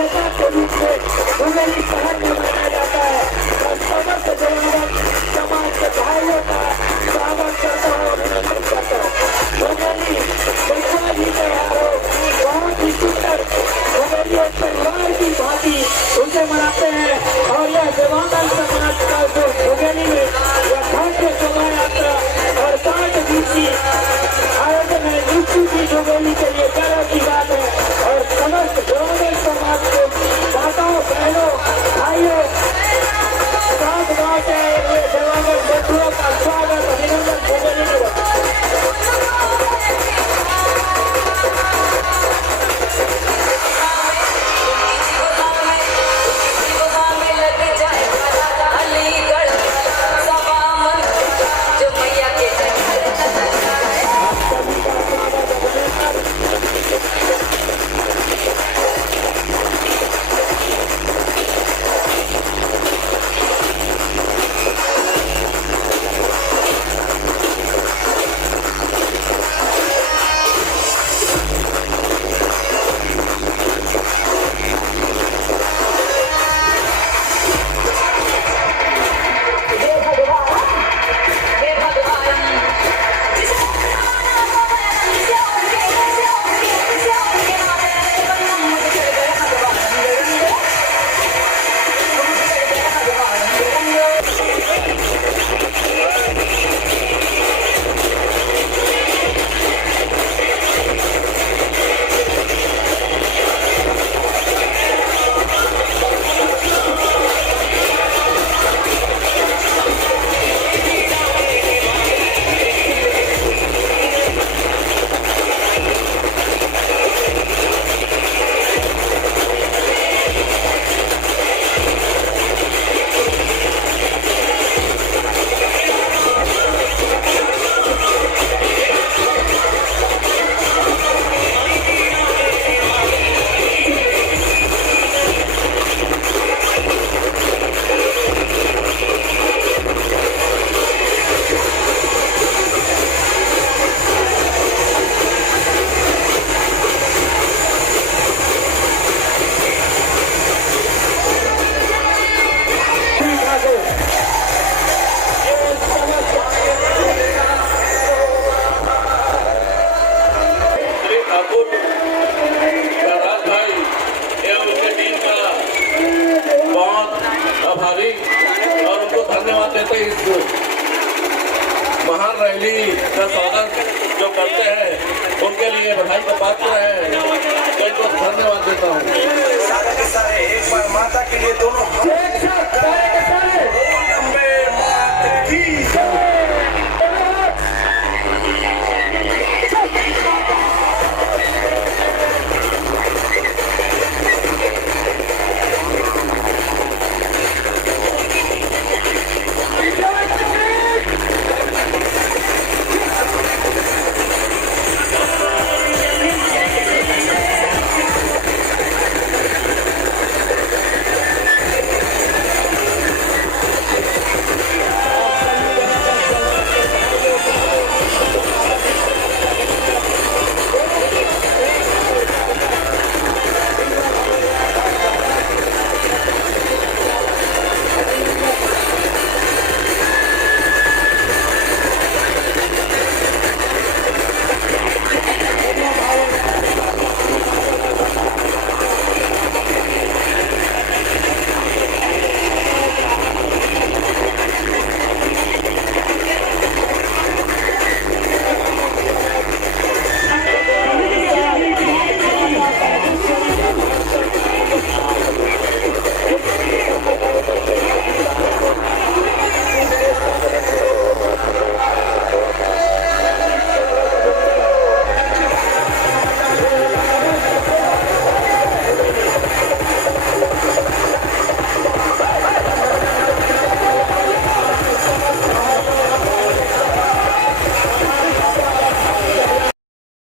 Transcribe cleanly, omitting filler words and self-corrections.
विजेता के रूप में मुंगेली शहर में मनाया जाता है और समस्त जवान समाज के भाइयों का स्वागत करता हूँ, अभिनंदन करता हूँ। मुंगेली गंगा जी के यारों बहुत ही सुंदर मुंगेली एक परिवार की भांति उसे मनाते हैं और यह देवांगन समाज का जो मुंगेली में यह भव्य शोभा यात्रा और 5 दिवसीय आयोजन है, निश्चित ही मुंगेली के लिए गर्व की बात है और समस्त देवांगन समाज के माताओं बहनों भाइयों साथ गाँव के देवांगन बंधुओं का स्वागत अभिनंदन मुंगेली में। और उनको धन्यवाद देते इस महान रैली का स्वागत जो करते हैं उनके लिए बधाई का पात्र है, तो इनको धन्यवाद देता हूँ। एक बार माता के लिए दोनों